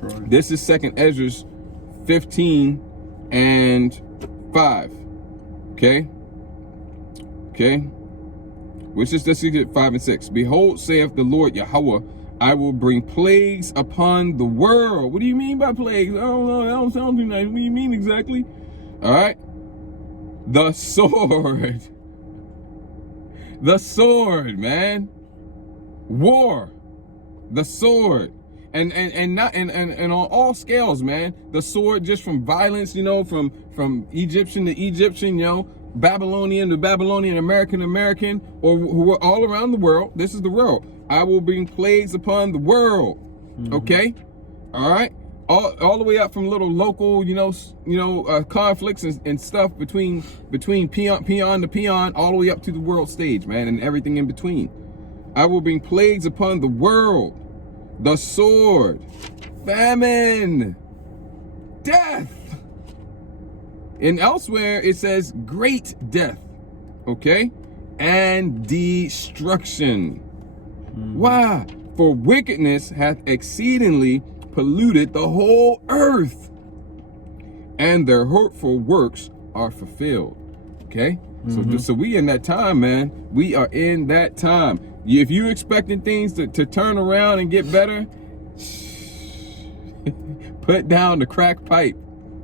Right. This is 2nd Ezra 15 and 5. Okay? Okay? Which is the 5 and 6. Behold, saith the Lord Yahweh, I will bring plagues upon the world. What do you mean by plagues? I don't know. That don't sound too nice. What do you mean exactly? All right? The sword. The sword, man. War. The sword. And on all scales, man. The sword, just from violence, you know, from Egyptian to Egyptian, you know, Babylonian to Babylonian, American to American, or who are all around the world. This is the world. I will bring plagues upon the world. Okay? All right? All the way up from little local, conflicts and stuff between peon to peon, all the way up to the world stage, man, and everything in between. I will bring plagues upon the world, the sword, famine, death. And elsewhere it says great death, okay, and destruction. Why? For wickedness hath exceedingly polluted the whole earth, and their hurtful works are fulfilled. Okay? So we in that time, man. We are in that time. If you expecting things to turn around and get better, put down the crack pipe.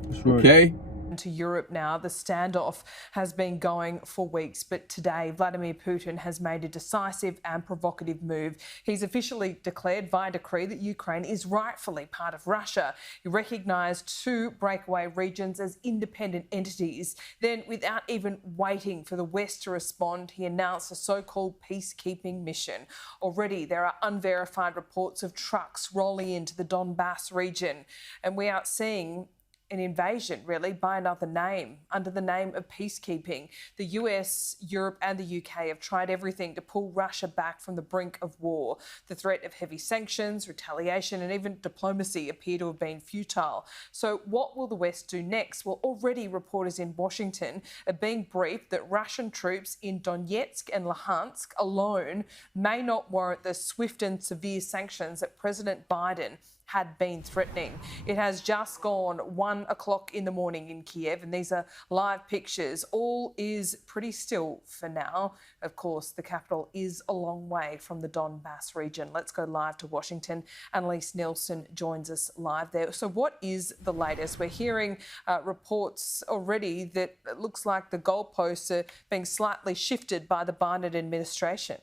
That's right. Okay? To Europe now, the standoff has been going for weeks, but today Vladimir Putin has made a decisive and provocative move. He's officially declared via decree that Ukraine is rightfully part of Russia. He recognised 2 breakaway regions as independent entities. Then, without even waiting for the West to respond, he announced a so-called peacekeeping mission. Already there are unverified reports of trucks rolling into the Donbass region, and we are seeing an invasion, really, by another name, under the name of peacekeeping. The US, Europe and the UK have tried everything to pull Russia back from the brink of war. The threat of heavy sanctions, retaliation and even diplomacy appear to have been futile. So what will the West do next? Well, already reporters in Washington are being briefed that Russian troops in Donetsk and Luhansk alone may not warrant the swift and severe sanctions that President Biden had been threatening. It has just gone 1 o'clock in the morning in Kiev, and these are live pictures. All is pretty still for now. Of course, the capital is a long way from the Donbass region. Let's go live to Washington. Annalise Nielsen joins us live there. So what is the latest? We're hearing reports already that it looks like the goalposts are being slightly shifted by the Biden administration.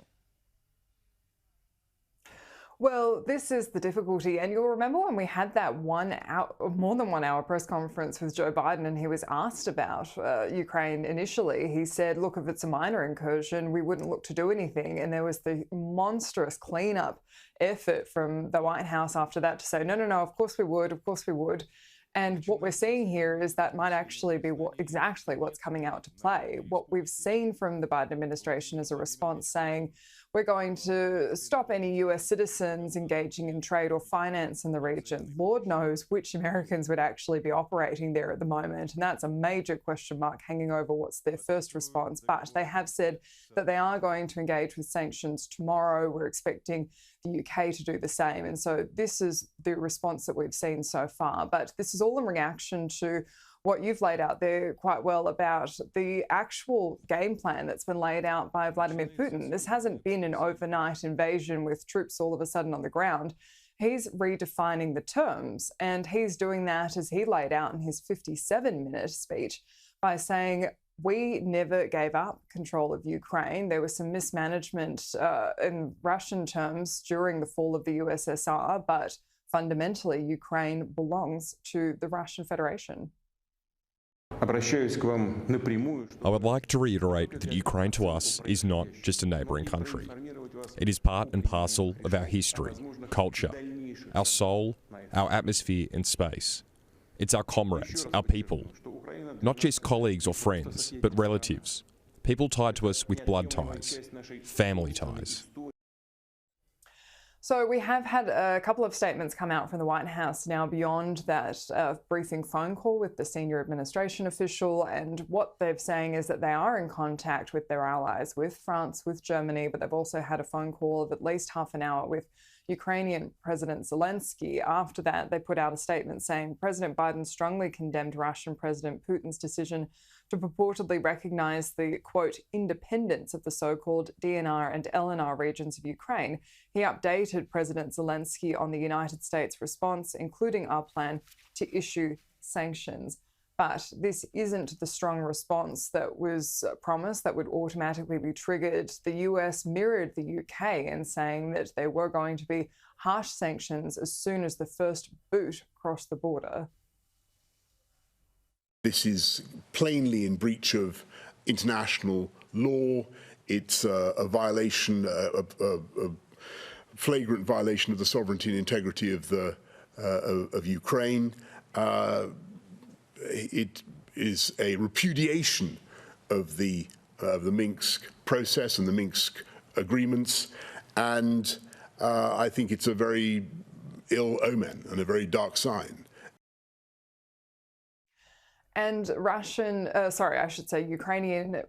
Well, this is the difficulty. And you'll remember when we had that more than 1 hour press conference with Joe Biden and he was asked about Ukraine initially, he said, look, if it's a minor incursion, we wouldn't look to do anything. And there was the monstrous cleanup effort from the White House after that to say, no, of course we would. And what we're seeing here is that might actually be exactly what's coming out to play. What we've seen from the Biden administration is a response saying, we're going to stop any US citizens engaging in trade or finance in the region. Lord knows which Americans would actually be operating there at the moment. And that's a major question mark hanging over what's their first response. But they have said that they are going to engage with sanctions tomorrow. We're expecting the UK to do the same. And so this is the response that we've seen so far. But this is all in reaction to what you've laid out there quite well about the actual game plan that's been laid out by Vladimir Putin. This hasn't been an overnight invasion with troops all of a sudden on the ground. He's redefining the terms, and he's doing that, as he laid out in his 57-minute speech, by saying, we never gave up control of Ukraine. There was some mismanagement in Russian terms during the fall of the USSR, but fundamentally, Ukraine belongs to the Russian Federation. I would like to reiterate that Ukraine to us is not just a neighbouring country. It is part and parcel of our history, culture, our soul, our atmosphere and space. It's our comrades, our people, not just colleagues or friends, but relatives, people tied to us with blood ties, family ties. So we have had a couple of statements come out from the White House now beyond that briefing phone call with the senior administration official, and what they're saying is that they are in contact with their allies, with France, with Germany, but they've also had a phone call of at least half an hour with Ukrainian President Zelensky. After that, they put out a statement saying President Biden strongly condemned Russian President Putin's decision to purportedly recognize the, quote, independence of the so-called DNR and LNR regions of Ukraine. He updated President Zelensky on the United States response, including our plan to issue sanctions. But this isn't the strong response that was promised that would automatically be triggered. The US mirrored the UK in saying that there were going to be harsh sanctions as soon as the first boot crossed the border. This is plainly in breach of international law. It's a violation, a flagrant violation of the sovereignty and integrity of Ukraine. It is a repudiation of the Minsk process and the Minsk agreements, and I think it's a very ill omen and a very dark sign. And Ukrainian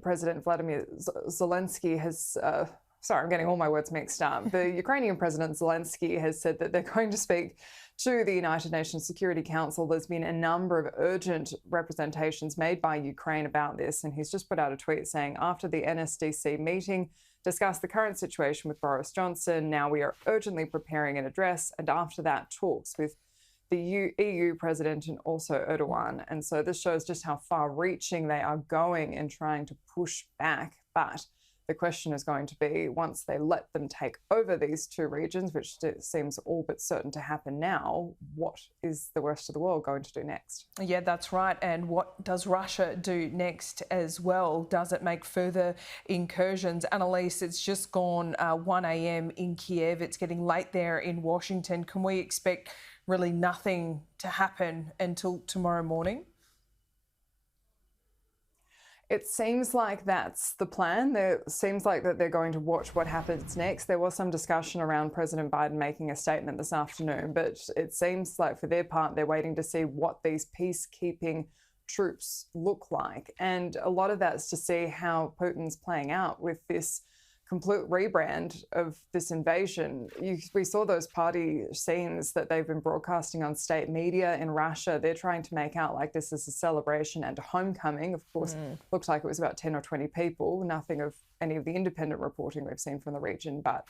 President Vladimir Zelensky has, I'm getting all my words mixed up. The Ukrainian President Zelensky has said that they're going to speak to the United Nations Security Council. There's been a number of urgent representations made by Ukraine about this, and he's just put out a tweet saying, after the NSDC meeting, discussed the current situation with Boris Johnson. Now we are urgently preparing an address, and after that, talks with the EU president and also Erdogan. And so this shows just how far-reaching they are going in trying to push back. But the question is going to be, once they let them take over these two regions, which seems all but certain to happen now, what is the rest of the world going to do next? Yeah, that's right. And what does Russia do next as well? Does it make further incursions? Annalise, it's just gone 1 a.m. in Kiev. It's getting late there in Washington. Can we expect really nothing to happen until tomorrow morning? It seems like that's the plan. It seems like that they're going to watch what happens next. There was some discussion around President Biden making a statement this afternoon, but it seems like for their part, they're waiting to see what these peacekeeping troops look like. And a lot of that's to see how Putin's playing out with this complete rebrand of this invasion. We saw those party scenes that they've been broadcasting on state media in Russia. They're trying to make out like this is a celebration and a homecoming. Of course, looks like it was about 10 or 20 people, nothing of any of the independent reporting we've seen from the region, but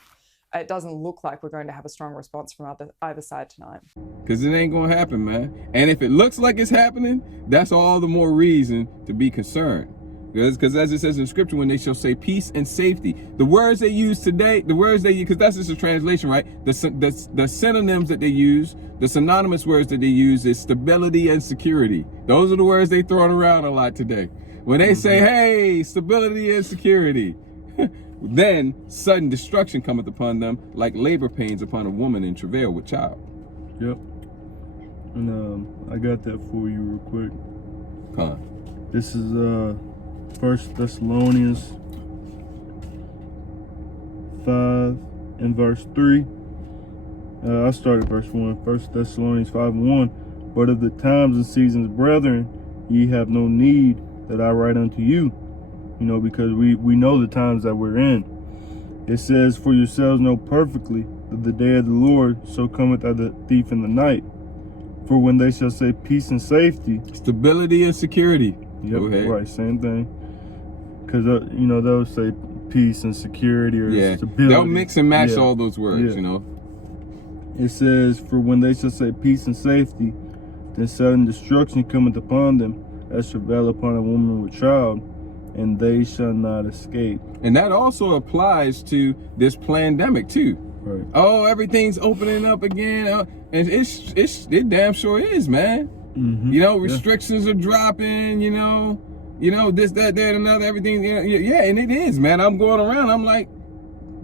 it doesn't look like we're going to have a strong response from either side tonight. Because it ain't going to happen, man. And if it looks like it's happening, that's all the more reason to be concerned. Because as it says in Scripture, when they shall say peace and safety, the words they use today, because that's just a translation, right? The synonyms that they use, the synonymous words that they use is stability and security. Those are the words they throwing around a lot today. When they say, hey, stability and security, then sudden destruction cometh upon them like labor pains upon a woman in travail with child. Yep. And I got that for you real quick. This is 1 Thessalonians 5 and verse 3. I started verse 1. 1 Thessalonians 5:1. But of the times and seasons, brethren, ye have no need that I write unto you. Because we know the times that we're in. It says, for yourselves know perfectly that the day of the Lord so cometh as a thief in the night. For when they shall say peace and safety. Stability and security. Yep, right, same thing. Because, they'll say peace and security or stability. They'll mix and match all those words, It says, for when they shall say peace and safety, then sudden destruction cometh upon them, as travail upon a woman with child, and they shall not escape. And that also applies to this pandemic too. Right. Oh, everything's opening up again. And it damn sure is, man. Mm-hmm. Restrictions are dropping, this, that, that, another, everything. And it is, man. I'm going around. I'm like,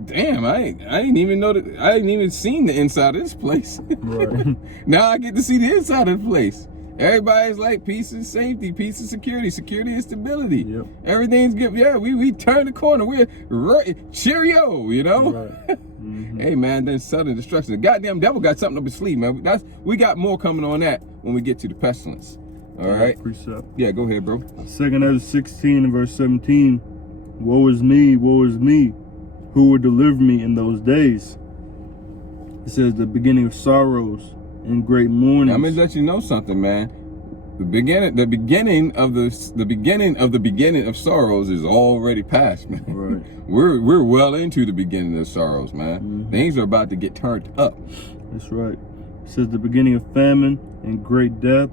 damn, I didn't even know that. I didn't even seen the inside of this place. Right. Now I get to see the inside of the place. Everybody's like peace and safety, peace and security and stability. Yep. Everything's good. Yeah, we turn the corner. We're cheerio, Right. Mm-hmm. Hey, man, then sudden destruction. The goddamn devil got something up his sleeve, man. We got more coming on that when we get to the pestilence. All right. Precept. Yeah, go ahead, bro. 2 Ezra 16 and verse 17. Woe is me, who will deliver me in those days? It says the beginning of sorrows and great mourning. I'm gonna let you know something, man. The beginning of sorrows is already past, man. Right. We're well into the beginning of sorrows, man. Mm-hmm. Things are about to get turned up. That's right. It says the beginning of famine and great death.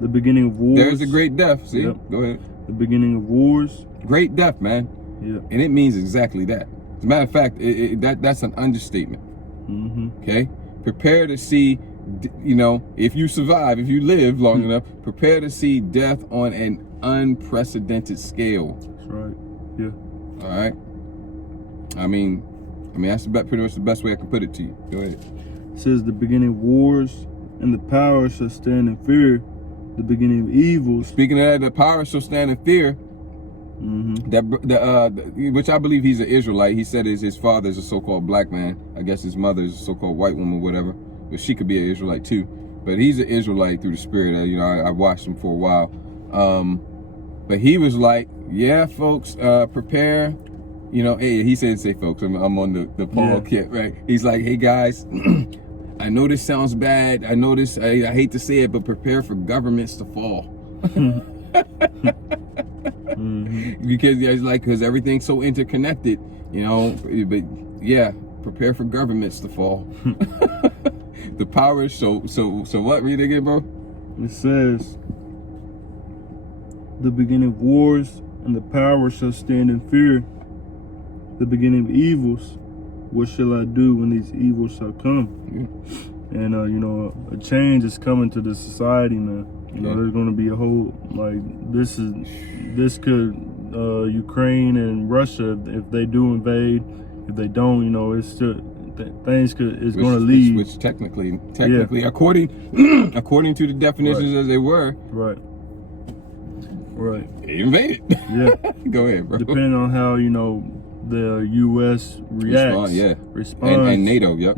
The beginning of wars. There's a great death. See? Yep. Go ahead. The beginning of wars. Great death, man. Yeah. And it means exactly that. As a matter of fact, that's an understatement. Mm-hmm. Okay? Prepare to see, you know, if you survive, if you live long enough, prepare to see death on an unprecedented scale. That's right. Yeah. All right? I mean, that's pretty much the best way I can put it to you. Go ahead. It says the beginning of wars and the power shall stand in fear. The beginning of evils. Speaking of that, the power shall stand in fear. Mm-hmm. Which I believe he's an Israelite. He said his father is a so-called black man. I guess his mother is a so-called white woman, whatever. But she could be an Israelite too. But he's an Israelite through the spirit. You know, I watched him for a while. But he was like, yeah, folks, prepare. You know, hey, he said, say, folks, I'm on the Paul kit, right? He's like, hey, guys, I know this sounds bad. I know this, I hate to say it, but prepare for governments to fall. Because everything's so interconnected, you know, but yeah, prepare for governments to fall. The power is so what? Read it again, bro. It says the beginning of wars and the power shall stand in fear. The beginning of evils. What shall I do when these evils shall come? Yeah. And you know, a change is coming to the society, man. You know, there's going to be a whole, like, this could Ukraine and Russia, if they do invade, if they don't, you know, it's still it's going to lead. Which technically, according to the definitions as they were, right, they invaded. Yeah. Go ahead, bro. Depending on how, you know, the U.S. reacts, responds, and NATO, yep.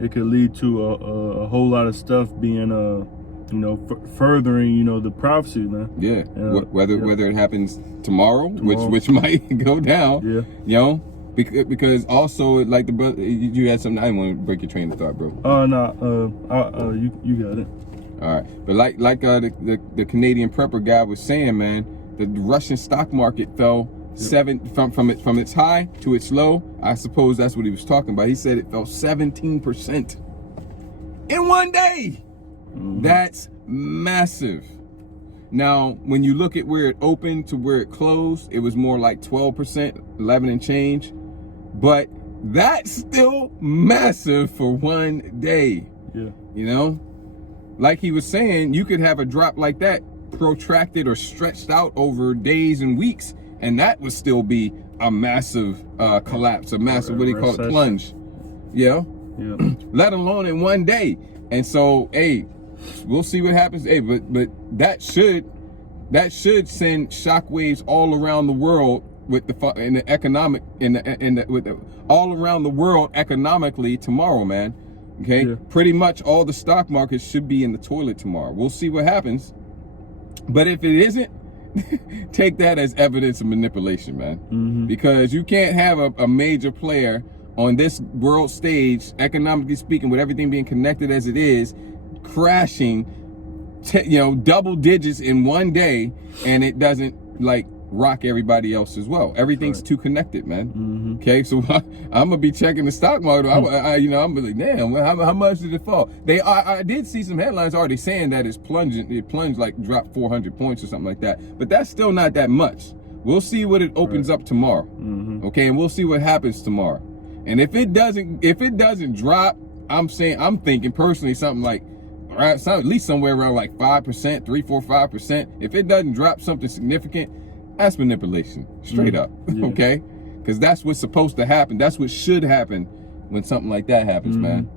It could lead to a whole lot of stuff being you know, furthering, you know, the prophecy, man. Yeah. Whether it happens tomorrow, which might go down. Yeah. You know, because also, like the brother, you had something. I didn't want to break your train of thought, bro. Oh no. You got it. All right, but like the Canadian prepper guy was saying, man, the Russian stock market fell from its high to its low. I suppose that's what he was talking about. He said it fell 17% in one day. That's massive. Now, when you look at where it opened to where it closed, it was more like 12%, 11 and change. But that's still massive for one day. Yeah. You know? Like he was saying, you could have a drop like that protracted or stretched out over days and weeks, and that would still be a massive collapse, a massive, what do you call it, plunge. Yeah? Yeah. Let alone in one day. And so, hey, we'll see what happens. Hey, but that should send shockwaves all around the world with all around the world economically tomorrow, man. Okay, pretty much all the stock markets should be in the toilet tomorrow. We'll see what happens. But if it isn't, take that as evidence of manipulation, man. Because you can't have a major player on this world stage, economically speaking, with everything being connected as it is, crashing, double digits in one day, and it doesn't like rock everybody else as well. Everything's too connected, man. Okay, so I'm gonna be checking the stock market. I'm like, damn, how much did it fall? I did see some headlines already saying that it plunged like dropped 400 points or something like that. But that's still not that much. We'll see what it opens up tomorrow. Okay, and we'll see what happens tomorrow. And if it doesn't drop, I'm thinking personally something like at least somewhere around like 5%, 3, 4, 5%. If it doesn't drop something significant, that's manipulation, straight up. Okay, because that's what's supposed to happen. That's what should happen when something like that happens, man.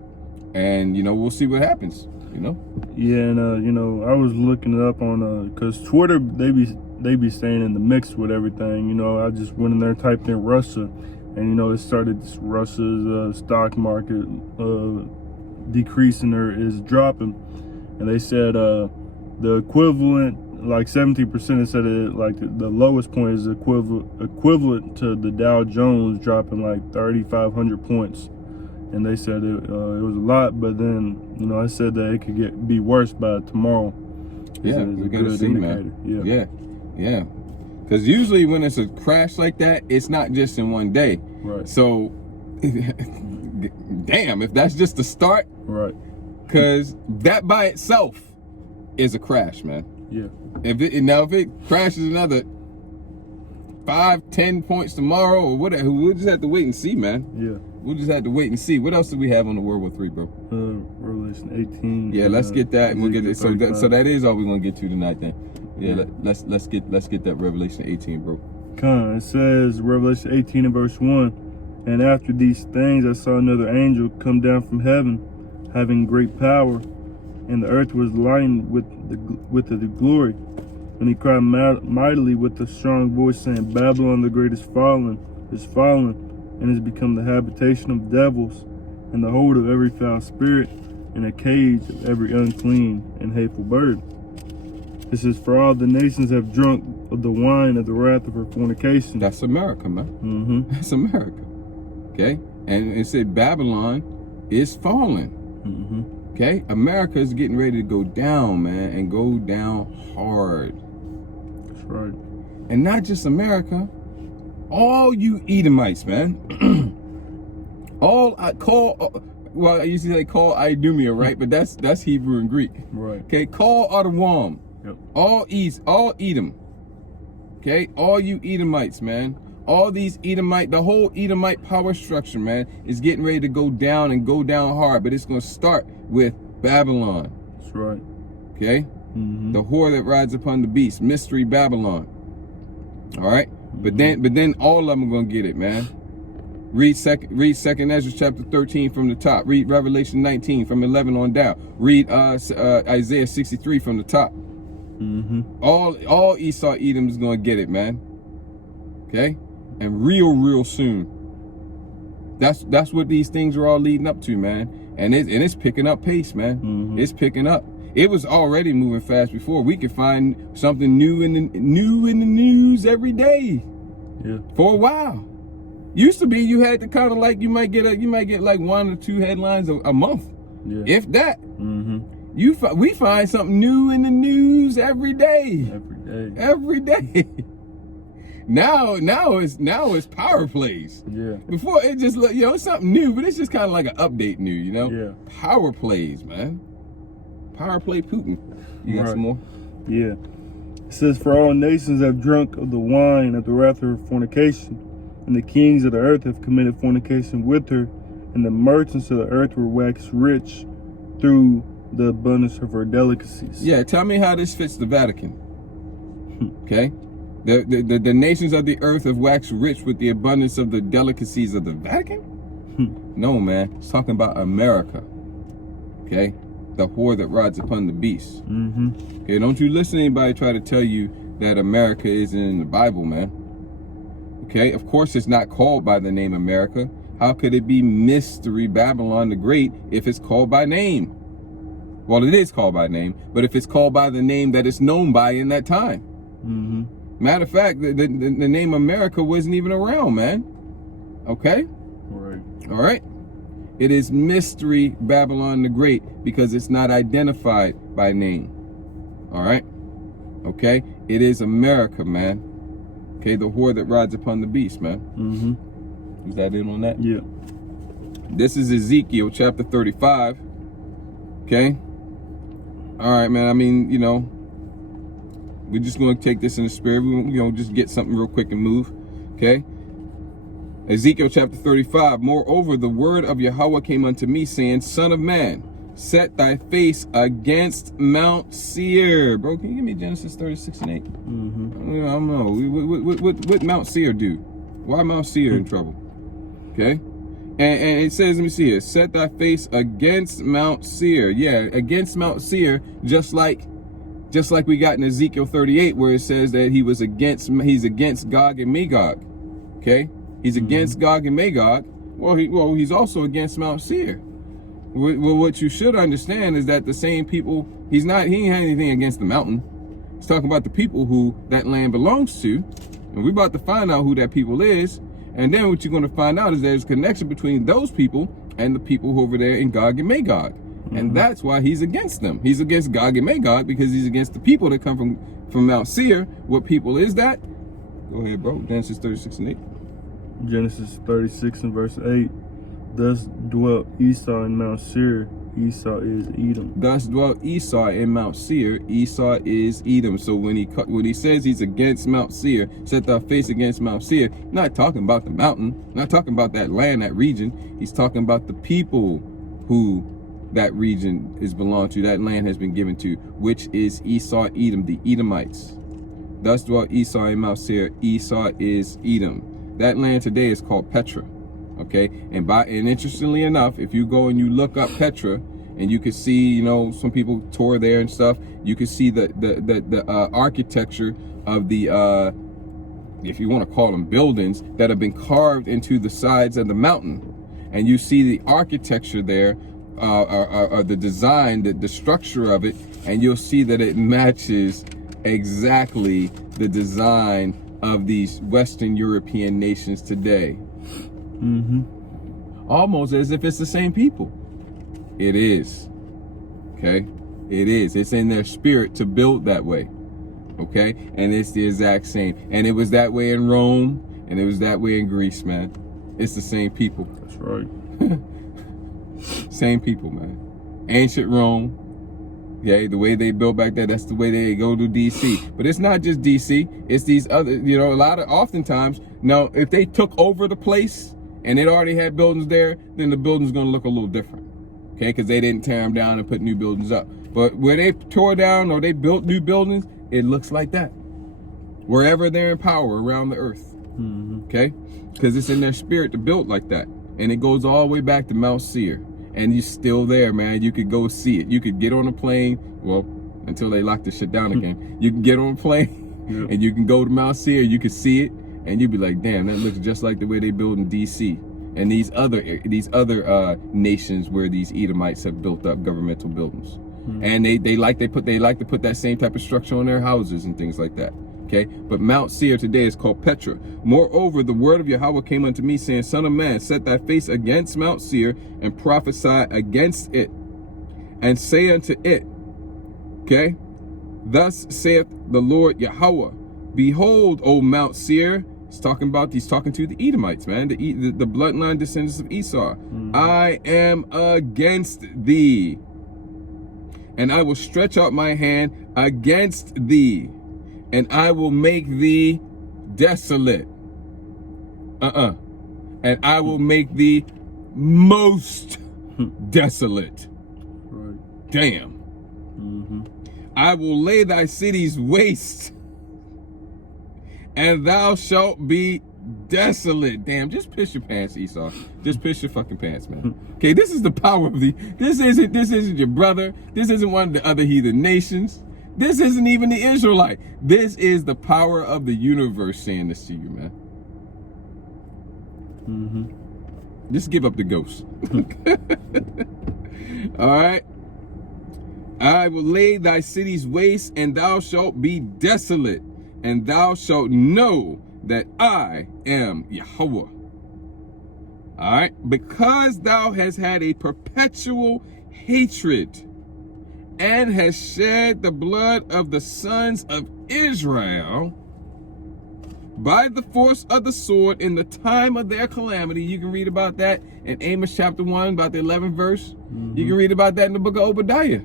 And we'll see what happens. Yeah, and I was looking it up on because Twitter they be staying in the mix with everything. I just went in there, typed in Russia, and it started Russia's stock market decreasing or is dropping, and they said the equivalent, like 70%, said it like the lowest point is equivalent to the Dow Jones dropping like 3,500 points. and they said it was a lot, but then, you know, I said that it could be worse by tomorrow. Yeah, we gotta see, man. Yeah. Because usually when it's a crash like that, it's not just in one day. Right. So, damn, if that's just the start. Right. Because that by itself is a crash, man. Yeah. If it crashes another 5-10 points tomorrow or whatever, we'll just have to wait and see, man. Yeah. We'll just have to wait and see. What else do we have on the World War III, bro? Revelation 18. Yeah, let's get that, and we'll get it. So that is all we're gonna get to tonight, then. Yeah, let's get that Revelation 18, bro. It says Revelation 18 and verse 1. And after these things, I saw another angel come down from heaven, having great power, and the earth was lightened with the glory. And he cried mightily with a strong voice, saying, Babylon the great is fallen, and has become the habitation of devils, and the hold of every foul spirit, and a cage of every unclean and hateful bird. It says, for all the nations have drunk of the wine of the wrath of her fornication. That's America, man. Mm-hmm. That's America. Okay? And it said Babylon is falling. Mm-hmm. Okay? America is getting ready to go down, man, and go down hard. That's right. And not just America, all you Edomites, man. I usually say call Idumea, right? But that's Hebrew and Greek. Right. Okay, call Adawam. Yep. All Edom. Okay, all you Edomites, man. All these the whole Edomite power structure, man, is getting ready to go down and go down hard. But it's going to start with Babylon. That's right. Okay? Mm-hmm. The whore that rides upon the beast, mystery Babylon. All right? But then all of them are going to get it, man. Read second Ezra chapter 13 from the top. Read Revelation 19 from 11 on down. Read Isaiah 63 from the top. Mm-hmm. All Esau Edom is going to get it, man. Okay? And real soon. That's what these things are all leading up to, man. And it's picking up pace, man. Mm-hmm. It's picking up. It was already moving fast before. We could find something new in the news every day. Yeah. For a while. Used to be you had to kind of like you might get like 1 or 2 headlines a month. Yeah. If that. Mm-hmm. We find something new in the news every day. Every day. Now it's power plays. Yeah. Before it just it's something new, but it's just kind of like an update new, Yeah. Power plays, man. Power play Putin. You got some more? Yeah. It says, for all nations have drunk of the wine of the wrath of her fornication, and the kings of the earth have committed fornication with her, and the merchants of the earth were waxed rich through the abundance of her delicacies. Yeah, tell me how this fits the Vatican. Okay? The nations of the earth have waxed rich with the abundance of the delicacies of the Vatican? No, man. It's talking about America. Okay? The whore that rides upon the beast. Mm-hmm. Okay, don't you listen to anybody try to tell you that America isn't in the Bible, man. Okay, of course it's not called by the name America. How could it be Mystery Babylon the Great if it's called by name? Well, it is called by name, but if it's called by the name that it's known by in that time. Mm-hmm. Matter of fact, the name America wasn't even around, man. Okay? Right. All right? It is Mystery Babylon the Great because it's not identified by name. All right? Okay? It is America, man. Okay? The whore that rides upon the beast, man. Mm-hmm. Is that in on that? Yeah. This is Ezekiel chapter 35. Okay? All right, man. I mean, we're just going to take this in the spirit. We, just get something real quick and move. Okay? Ezekiel chapter 35. Moreover, the word of Yahweh came unto me, saying, Son of man, set thy face against Mount Seir. Bro, can you give me Genesis 36 and 8? Mm-hmm. I don't know. What Mount Seir do? Why Mount Seir in trouble? Okay? And it says, let me see here. Set thy face against Mount Seir. Yeah, against Mount Seir, just like we got in Ezekiel 38, where it says that he's against Gog and Magog. Okay? He's against Gog and Magog. Well, he's also against Mount Seir. Well, what you should understand is that the same people, he ain't had anything against the mountain. He's talking about the people who that land belongs to. And we're about to find out who that people is. And then what you're going to find out is there's a connection between those people and the people who are over there in Gog and Magog. And that's why he's against them. He's against Gog and Magog because he's against the people that come from Mount Seir. What people is that? Go ahead, bro. Genesis 36 and 8. Genesis 36 and verse 8. Thus dwelt Esau in Mount Seir. Esau is Edom. Thus dwelt Esau in Mount Seir. Esau is Edom. So when he says he's against Mount Seir, set thy face against Mount Seir, not talking about the mountain, not talking about that land, that region. He's talking about the people who that region is belonged to, that land has been given to, which is Esau, Edom, the Edomites. Thus dwelt Esau in Mount Seir. Esau is Edom. That land today is called Petra. Okay, and interestingly enough, if you go and you look up Petra, and you can see, you know, some people tour there and stuff, you can see the architecture of the if you want to call them buildings that have been carved into the sides of the mountain, and you see the architecture there, the design, the structure of it, and you'll see that it matches exactly the design of these Western European nations today. Almost as if it's the same people. It is. Okay? It is. It's in their spirit to build that way. Okay? And it's the exact same. And it was that way in Rome, and it was that way in Greece, man. It's the same people. That's right. Same people, man. Ancient Rome. Okay, the way they built back there, that's the way they go to DC. But it's not just DC, it's these other, you know, oftentimes, now, if they took over the place and it already had buildings there, then the building's gonna look a little different. Okay, because they didn't tear them down and put new buildings up. But where they tore down or they built new buildings, it looks like that. Wherever they're in power around the earth. Okay? Because it's in their spirit to build like that. And it goes all the way back to Mount Seir. And you're still there, man. You could go see it. You could get on a plane, well, until they lock the shit down again. You can get on a plane and you can go to Mount Seir, you can see it, and you'd be like, damn, that looks just like the way they build in DC. And these other nations where these Edomites have built up governmental buildings. And they like to put that same type of structure on their houses and things like that. Okay, but Mount Seir today is called Petra. Moreover, the word of Yahweh came unto me, saying, Son of man, set thy face against Mount Seir, and prophesy against it, and say unto it, okay, thus saith the Lord Yahweh, behold, O Mount Seir. He's talking to the Edomites, man, the bloodline descendants of Esau. I am against thee, and I will stretch out my hand against thee, and I will make thee desolate. And I will make thee most desolate. Right. Damn. I will lay thy cities waste, and thou shalt be desolate. Damn, just piss your pants, Esau. Just piss your fucking pants, man. Okay, this is the power of this isn't your brother. This isn't one of the other heathen nations. This isn't even the Israelite. This is the power of the universe saying this to you, man. Just give up the ghost. All right. I will lay thy cities waste, and thou shalt be desolate, and thou shalt know that I am Yahweh. All right. Because thou hast had a perpetual hatred, and has shed the blood of the sons of Israel by the force of the sword in the time of their calamity. You can read about that in Amos chapter 1, about the 11th verse. You can read about that in the book of Obadiah.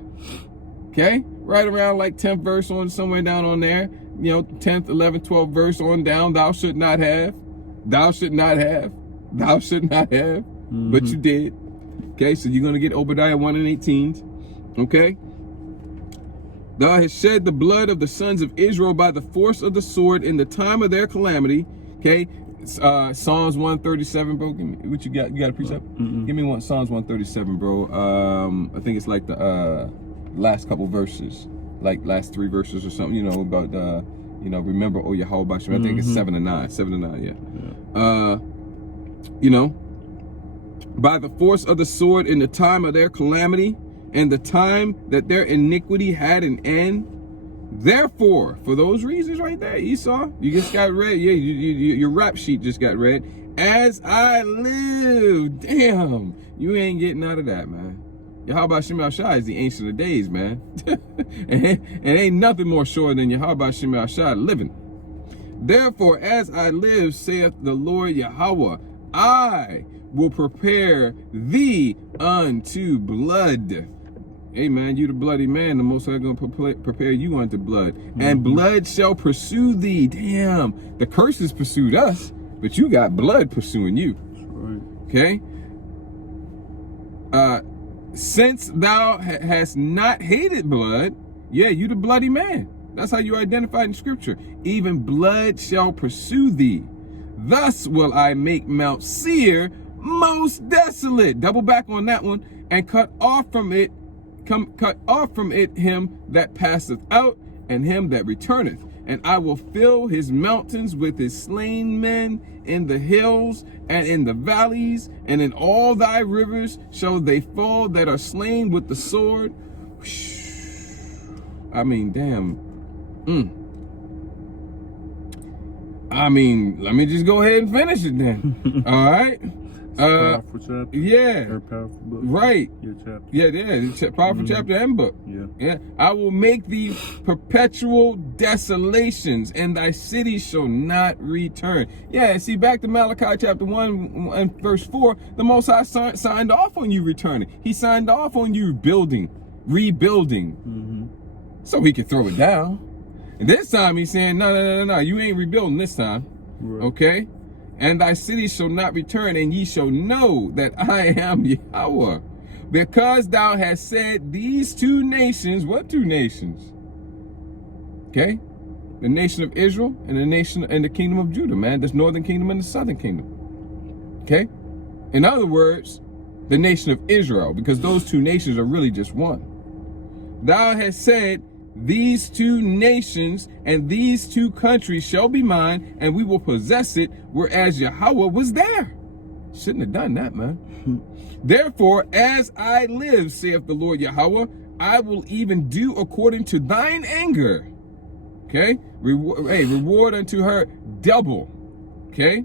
Okay? Right around like 10th verse on, somewhere down on there. You know, 10th, 11th, 12th verse on down. Thou should not have. Thou should not have. Thou should not have. But you did. Okay? So you're going to get Obadiah 1 and 18. Okay? Thou hast shed the blood of the sons of Israel by the force of the sword in the time of their calamity. Okay, Psalms 137, bro. Give me, what you got? You got a precept? Give me one. Psalms 137, bro. I think it's like the last couple verses, like last 3 verses or something. You know about remember, oh Yahweh Bashem. I think it's 7 and 9. 7 and 9. Yeah. By the force of the sword in the time of their calamity, and the time that their iniquity had an end, Therefore, for those reasons right there, Esau, you just got read. Yeah, your rap sheet just got read. As I live, damn, you ain't getting out of that, man. Yahweh Shem Shai is the Ancient of Days, man. and ain't nothing more sure than Yahweh Shem Shai living. Therefore, as I live, saith the Lord Yahweh, I will prepare thee unto blood. Hey man, you the bloody man, the Most High gonna prepare you unto blood. And blood shall pursue thee. Damn, the curses pursued us, but you got blood pursuing you. Okay? Since thou hast not hated blood, yeah, you the bloody man. That's how you identified in scripture. Even blood shall pursue thee. Thus will I make Mount Seir most desolate. Double back on that one. And cut off from it him that passeth out, and him that returneth. And I will fill his mountains with his slain men in the hills and in the valleys, and in all thy rivers shall they fall that are slain with the sword. I mean, damn. I mean, let me just go ahead and finish it then. All right. Powerful chapter. Yeah. Or powerful book. Right. Your chapter. Yeah. Powerful chapter and book. Yeah. I will make thee perpetual desolations, and thy city shall not return. Yeah. See, back to Malachi chapter 1 and verse 4, the Most High signed off on you returning. He signed off on you rebuilding, so he could throw it down. And this time he's saying, no, you ain't rebuilding this time. Right. Okay? And thy city shall not return, and ye shall know that I am Yahweh. Because thou hast said these two nations, what two nations? Okay? The nation of Israel and the kingdom of Judah, man. This northern kingdom and the southern kingdom. Okay? In other words, the nation of Israel, because those two nations are really just one. Thou hast said, these two nations and these two countries shall be mine, and we will possess it, whereas Yahweh was there. Shouldn't have done that, man. Therefore, as I live, saith the Lord Yahweh, I will even do according to thine anger. Okay? Reward unto her double. Okay?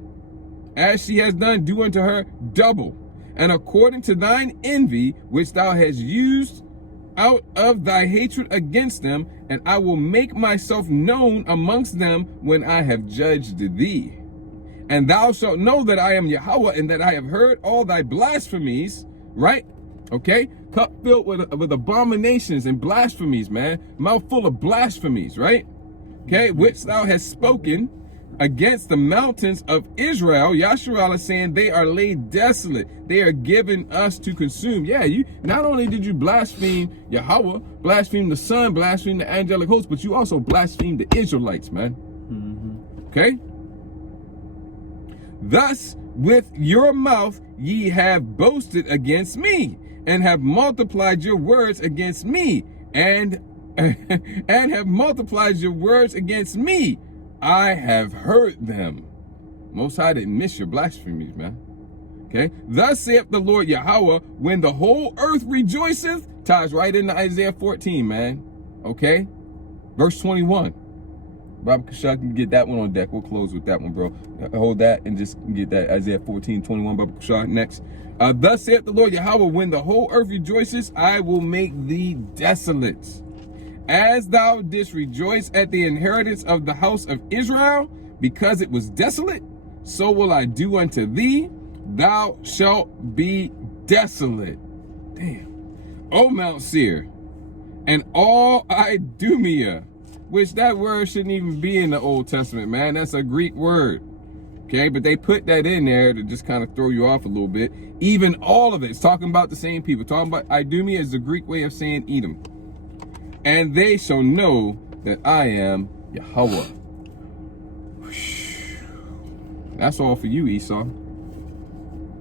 As she has done, do unto her double. And according to thine envy, which thou hast used out of thy hatred against them, and I will make myself known amongst them when I have judged thee. And thou shalt know that I am Yahweh, and that I have heard all thy blasphemies, right? Okay? Cup filled with abominations and blasphemies, man. Mouth full of blasphemies, right? Okay? Which thou hast spoken against the mountains of Israel. Yasharallah is saying they are laid desolate. They are given us to consume. Yeah, you not only did you blaspheme Yahweh, blaspheme the Son, blaspheme the angelic host, but you also blaspheme the Israelites, man. Okay? Thus, with your mouth ye have boasted against me, and have multiplied your words against me, and have multiplied your words against me. I have heard them. Most High didn't miss your blasphemies, man. Okay? Thus saith the Lord Yahweh, when the whole earth rejoiceth, ties right into Isaiah 14, man. Okay? Verse 21. Baba Kashak, you can get that one on deck. We'll close with that one, bro. Hold that and just get that Isaiah 14, 21, Baba Kashak next. Thus saith the Lord Yahweh, when the whole earth rejoices, I will make thee desolate. As thou didst rejoice at the inheritance of the house of Israel, because it was desolate, so will I do unto thee. Thou shalt be desolate. Damn. O Mount Seir, and all Idumea, which that word shouldn't even be in the Old Testament, man. That's a Greek word. Okay, but they put that in there to just kind of throw you off a little bit. Even all of it, it's talking about the same people. Talking about Idumea is the Greek way of saying Edom. And they shall know that I am Yahweh. That's all for you, Esau.